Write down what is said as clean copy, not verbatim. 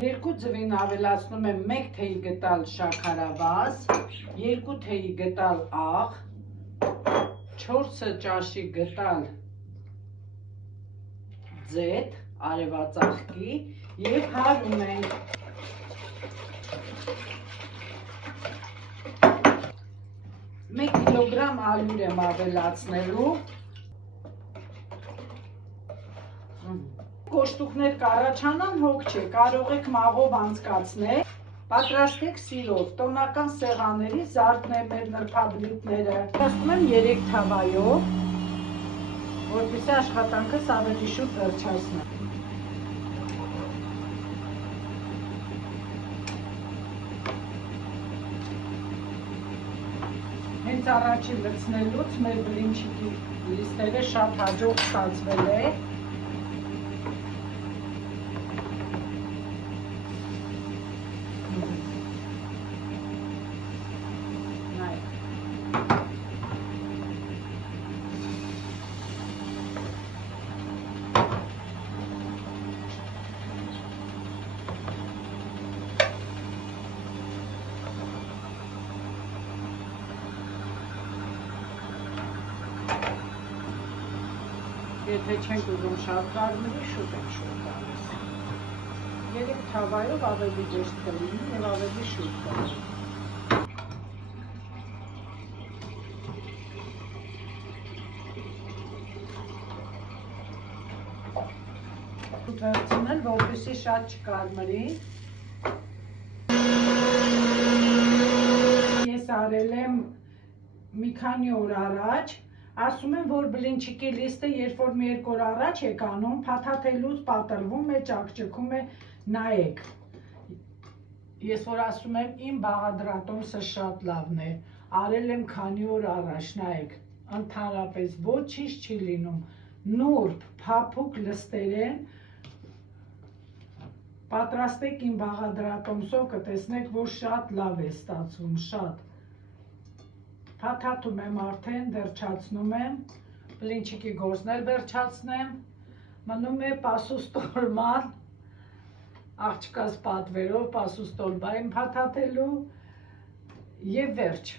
2 ձվին ավելացնում եմ 1 թեյի գտալ շաքարավազ, 2 թեյի գտալ աղ, 4 ճաշի գտալ ձեթ, արևածաղկի և հարում ենք։ 1 կիլոգրամ ալյուր եմ ավելացնելու։ Կոշտուկներ կառաջանան, հոգ չէ, կարող եք մաղով անցկացնել։ Պատրաստեք սիրով, տոնական սեղանների զարդն է մեր նրբաբլիթները։ Պատրաստում եմ 3 թավայով, որպեսզի աշխատանքս ավելի շուտ վերջացնեմ։ Հենց առաջին լցնելուց մեր բլինչիկի լիստերը շատ հաջող ստացվել է։ Եթե չենք ուզում շատ կարմրի, շուտ ենք շուտ տալիս։ 3 թավայով ավելի դժտ կլինի և ավելի շուտ կլինի։ Վերցնել, որպեսզի շատ չկարմրի։ Ես արել եմ մի քանի օր առաջ։ Ասում եմ, որ բլինչիկի լիստը, երբ որ մի 2 օր առաջ եք անում, փաթաթելուց պատրվում է, ճաքճքում է, նայեք։ Ես որ ասում եմ, իմ բաղադրատոմսը շատ լավն է, արել եմ քանի օր առաջ, նայեք, ընդհանրապես ոչինչ չի լինում, նուրբ, փափուկ լստեր են, պատրաստեք իմ բաղադրատոմսով, կտեսնեք, որ շատ լավ է ստացվում, շատ։ Փաթաթում եմ արդեն, վերջացնում եմ, բլինչիկի գործն էլ վերջացնեմ, մնում է պասուստոլման, աղջկաս պատվերով պասուստոլմա եմ փաթաթելու և վերջ։